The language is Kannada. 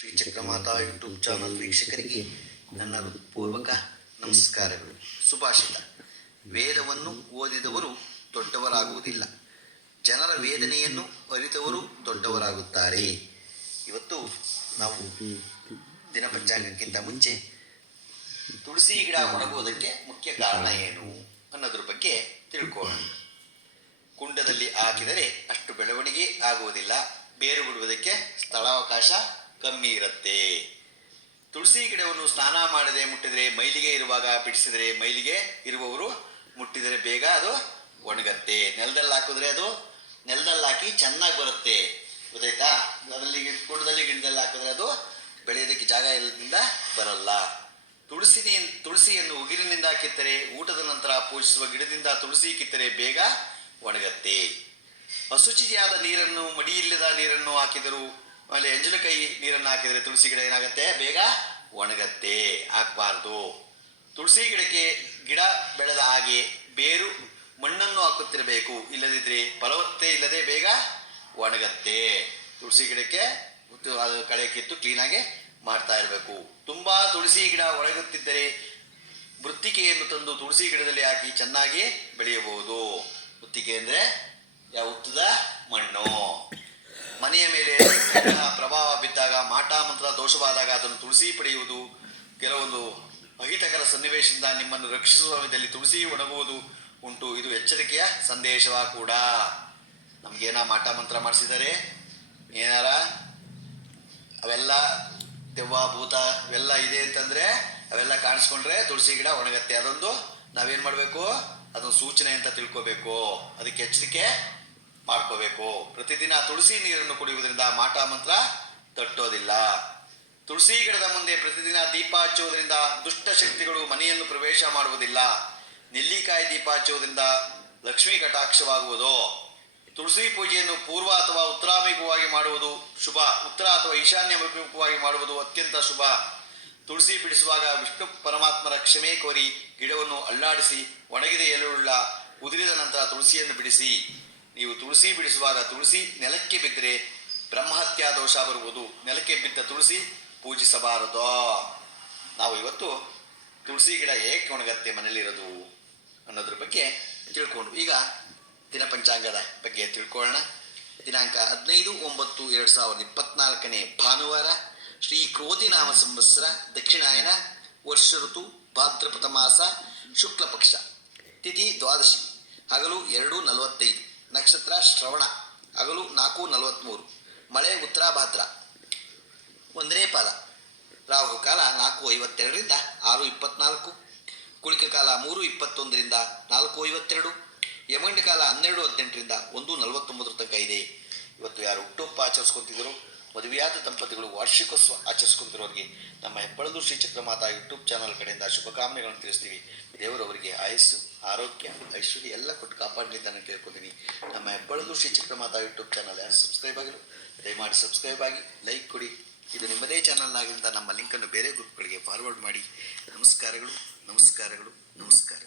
ಶ್ರೀ ಚಕ್ರಮಾತಾ ಯೂಟ್ಯೂಬ್ ಚಾನಲ್ ವೀಕ್ಷಕರಿಗೆ ನನ್ನ ಪೂರ್ವಕ ನಮಸ್ಕಾರಗಳು. ಸುಭಾಷಿತ. ವೇದವನ್ನು ಓದಿದವರು ದೊಡ್ಡವರಾಗುವುದಿಲ್ಲ. ಜನರ ವೇದನೆಯನ್ನು ಅರಿತವರು ದೊಡ್ಡವರಾಗುತ್ತಾರೆ. ಇವತ್ತು ನಾವು ದಿನ ಪಂಚಾಂಗಕ್ಕಿಂತ ಮುಂಚೆ ತುಳಸಿ ಗಿಡ ಒಣಗುವುದಕ್ಕೆ ಮುಖ್ಯ ಕಾರಣ ಏನು ಅನ್ನೋದ್ರ ಬಗ್ಗೆ ತಿಳ್ಕೊಳ್ಳೋಣ. ಕುಂಡದಲ್ಲಿ ಹಾಕಿದರೆ ಅಷ್ಟು ಬೆಳವಣಿಗೆ ಆಗುವುದಿಲ್ಲ. ಬೇರು ಬಿಡುವುದಕ್ಕೆ ಸ್ಥಳಾವಕಾಶ ಕಮ್ಮಿ ಇರುತ್ತೆ ತುಳಸಿ ಗಿಡವನ್ನು ಸ್ನಾನ ಮಾಡದೆ ಮುಟ್ಟಿದರೆ ಮೈಲಿಗೆ ಇರುವಾಗ ಬಿಡಿಸಿದರೆ ಮೈಲಿಗೆ ಇರುವವರು ಮುಟ್ಟಿದರೆ ಬೇಗ ಅದು ಒಣಗತ್ತೆ. ನೆಲದಲ್ಲಿ ಹಾಕಿದ್ರೆ ಅದು ನೆಲದಲ್ಲಿ ಹಾಕಿ ಚೆನ್ನಾಗಿ ಬರುತ್ತೆ. ಗೊತ್ತಾಯ್ತಾ? ಅದರಲ್ಲಿ ಕುಡದಲ್ಲಿ ಗಿಡದಲ್ಲಿ ಹಾಕಿದ್ರೆ ಅದು ಬೆಳೆಯೋದಕ್ಕೆ ಜಾಗ ಇಲ್ಲದಿಂದ ಬರಲ್ಲ. ತುಳಸಿ ತುಳಸಿಯನ್ನು ಉಗಿರಿನಿಂದ ಕಿತ್ತರೆ, ಊಟದ ನಂತರ ಪೂಜಿಸುವ ಗಿಡದಿಂದ ತುಳಸಿ ಕಿತ್ತರೆ ಬೇಗ ಒಣಗತ್ತೆ. ಅಶುಚಿಯಾದ ನೀರನ್ನು, ಮಡಿಯಿಲ್ಲದ ನೀರನ್ನು ಹಾಕಿದರು ಆಮೇಲೆ ಎಂಜಲಕಾಯಿ ನೀರನ್ನು ಹಾಕಿದರೆ ತುಳಸಿ ಗಿಡ ಏನಾಗುತ್ತೆ? ಬೇಗ ಒಣಗತ್ತೆ. ಹಾಕಬಾರ್ದು. ತುಳಸಿ ಗಿಡಕ್ಕೆ ಗಿಡ ಬೆಳೆದ ಹಾಗೆ ಬೇರು ಮಣ್ಣನ್ನು ಹಾಕುತ್ತಿರಬೇಕು. ಇಲ್ಲದಿದ್ದರೆ ಫಲವತ್ತೆ ಇಲ್ಲದೆ ಬೇಗ ಒಣಗತ್ತೆ. ತುಳಸಿ ಗಿಡಕ್ಕೆ ಅದು ಕಳೆ ಕಿತ್ತು ಕ್ಲೀನಾಗಿ ಮಾಡ್ತಾ ಇರಬೇಕು. ತುಂಬ ತುಳಸಿ ಗಿಡ ಒಣಗುತ್ತಿದ್ದರೆ ಮೃತ್ತಿಕೆಯನ್ನು ತಂದು ತುಳಸಿ ಗಿಡದಲ್ಲಿ ಹಾಕಿ ಚೆನ್ನಾಗಿ ಬೆಳೆಯಬಹುದು. ಮೃತ್ತಿಕೆ ಅಂದರೆ ಯಾವ ಉತ್ತದ ಮಣ್ಣು. ಮನೆಯ ಮೇಲೆ ಪ್ರಭಾವ ಬಿದ್ದಾಗ, ಮಾಟ ಮಂತ್ರ ದೋಷವಾದಾಗ ಅದನ್ನು ತುಳಸಿ ಪಡೆಯುವುದು ಕೆಲವೊಂದು ಅಹಿತಕರ ಸನ್ನಿವೇಶದಿಂದ ನಿಮ್ಮನ್ನು ರಕ್ಷಿಸುವ ಸಮಯದಲ್ಲಿ ತುಳಸಿ ಒಣಗುವುದು ಉಂಟು. ಇದು ಎಚ್ಚರಿಕೆಯ ಸಂದೇಶವ ಕೂಡ. ನಮಗೇನ ಮಾಟ ಮಂತ್ರ ಮಾಡಿಸಿದರೆ ಏನಾರ ಅವೆಲ್ಲ ದೆವ್ವ ಭೂತ ಇವೆಲ್ಲ ಇದೆ ಅಂತಂದ್ರೆ ಅವೆಲ್ಲ ಕಾಣಿಸ್ಕೊಂಡ್ರೆ ತುಳಸಿ ಗಿಡ ಒಣಗತ್ತೆ. ಅದೊಂದು ನಾವೇನು ಮಾಡಬೇಕು? ಅದೊಂದು ಸೂಚನೆ ಅಂತ ತಿಳ್ಕೋಬೇಕು. ಅದಕ್ಕೆ ಎಚ್ಚರಿಕೆ ಮಾಡ್ಕೋಬೇಕು ಪ್ರತಿದಿನ ತುಳಸಿ ನೀರನ್ನು ಕುಡಿಯುವುದರಿಂದ ಮಾಟ ಮಂತ್ರ ತಟ್ಟೋದಿಲ್ಲ. ತುಳಸಿ ಗಿಡದ ಮುಂದೆ ಪ್ರತಿದಿನ ದೀಪ ಹಚ್ಚುವುದರಿಂದ ದುಷ್ಟ ಶಕ್ತಿಗಳು ಮನೆಯನ್ನು ಪ್ರವೇಶ ಮಾಡುವುದಿಲ್ಲ. ನೆಲ್ಲಿಕಾಯಿ ದೀಪ ಹಚ್ಚುವುದರಿಂದ ಲಕ್ಷ್ಮೀ ಕಟಾಕ್ಷವಾಗುವುದು. ತುಳಸಿ ಪೂಜೆಯನ್ನು ಪೂರ್ವ ಅಥವಾ ಉತ್ತರಾಭಿಮುಖವಾಗಿ ಮಾಡುವುದು ಶುಭ. ಉತ್ತರ ಅಥವಾ ಈಶಾನ್ಯ ಅಭಿಮುಖವಾಗಿ ಮಾಡುವುದು ಅತ್ಯಂತ ಶುಭ. ತುಳಸಿ ಬಿಡಿಸುವಾಗ ವಿಷ್ಣು ಪರಮಾತ್ಮರ ಕ್ಷಮೆ ಕೋರಿ ಗಿಡವನ್ನು ಅಲ್ಲಾಡಿಸಿ ಒಣಗಿದ ಎಲೆಯುಳ್ಳ ಉದುರಿದ ನಂತರ ತುಳಸಿಯನ್ನು ಬಿಡಿಸಿ ನೀವು ತುಳಸಿ ಬಿಡಿಸುವಾಗ ತುಳಸಿ ನೆಲಕ್ಕೆ ಬಿದ್ದರೆ ಬ್ರಹ್ಮಹತ್ಯಾ ದೋಷ ಬರುವುದು. ನೆಲಕ್ಕೆ ಬಿದ್ದ ತುಳಸಿ ಪೂಜಿಸಬಾರದು. ನಾವು ಇವತ್ತು ತುಳಸಿ ಗಿಡ ಏಕೆ ಒಣಗತ್ತೆ ಮನೆಯಲ್ಲಿರೋದು ಅನ್ನೋದ್ರ ಬಗ್ಗೆ ತಿಳ್ಕೊಂಡು, ಈಗ ದಿನ ಪಂಚಾಂಗದ ಬಗ್ಗೆ ತಿಳ್ಕೊಳ್ಳೋಣ. ದಿನಾಂಕ ಹದಿನೈದು ಒಂಬತ್ತು ಎರಡು ಸಾವಿರದ ಇಪ್ಪತ್ನಾಲ್ಕನೇ ಭಾನುವಾರ, ಶ್ರೀ ಕ್ರೋಧಿನಾಮ ಸಂವತ್ಸರ, ದಕ್ಷಿಣಾಯನ, ವರ್ಷ ಋತು, ಭಾದ್ರಪದ ಮಾಸ, ಶುಕ್ಲ ಪಕ್ಷ, ತಿಥಿ ದ್ವಾದಶಿ, ಹಗಲು ಎರಡು ನಲವತ್ತೈದು. ನಕ್ಷತ್ರ ಶ್ರವಣ, ಹಗಲು ನಾಲ್ಕು ನಲವತ್ತ್ಮೂರು ಮಳೆ ಉತ್ತರ ಭಾದ್ರ. ಒಂದನೇ ಪಾದ. ರಾಹು ಕಾಲ ನಾಲ್ಕು ಐವತ್ತೆರಡರಿಂದ ಆರು ಇಪ್ಪತ್ನಾಲ್ಕು, ಕುಳಿಕ ಕಾಲ ಮೂರು ಇಪ್ಪತ್ತೊಂದರಿಂದ ನಾಲ್ಕು ಐವತ್ತೆರಡು ಯಮಂಡ ಕಾಲ ಹನ್ನೆರಡು ಹದಿನೆಂಟರಿಂದ ಒಂದು ನಲವತ್ತೊಂಬತ್ತರ ತನಕ ಇದೆ. ಇವತ್ತು ಯಾರು ಹುಟ್ಟುಹಬ್ಬ ಆಚರಿಸ್ಕೊತಿದ್ರು ಮದುವೆಯಾದ ದಂಪತಿಗಳು ವಾರ್ಷಿಕೋತ್ಸವ ಆಚರಿಸ್ಕೊಂತಿರೋರಿಗೆ ನಮ್ಮ ಹೆಬ್ಬಳದು ಶ್ರೀ ಚಕ್ರಮಾತಾ ಯೂಟ್ಯೂಬ್ ಚಾನಲ್ ಕಡೆಯಿಂದ ಶುಭಕಾಮನೆಗಳನ್ನು ತಿಳಿಸ್ತೀವಿ. ದೇವರು ಅವರಿಗೆ ಆಯಸ್ಸು, ಆರೋಗ್ಯ, ಐಶ್ವರ್ಯ ಎಲ್ಲ ಕೊಟ್ಟು ಕಾಪಾಡಲಿ ಅಂತ ಕೇಳ್ಕೊತೀನಿ ನಮ್ಮ ಹೆಬ್ಬಳದು ಶ್ರೀ ಚಕ್ರಮಾತಾ ಯೂಟ್ಯೂಬ್ ಚಾನಲ್ ಯಾರು ಸಬ್ಸ್ಕ್ರೈಬ್ ಆಗಿಲ್ಲ, ದಯಮಾಡಿ ಸಬ್ಸ್ಕ್ರೈಬ್ ಆಗಿ, ಲೈಕ್ ಕೊಡಿ. ಇದು ನಿಮ್ಮದೇ ಚಾನಲ್ ಆಗಿರಿಂದ ನಮ್ಮ ಲಿಂಕನ್ನು ಬೇರೆ ಗ್ರೂಪ್ಗಳಿಗೆ ಫಾರ್ವರ್ಡ್ ಮಾಡಿ. ನಮಸ್ಕಾರಗಳು ನಮಸ್ಕಾರಗಳು, ನಮಸ್ಕಾರ.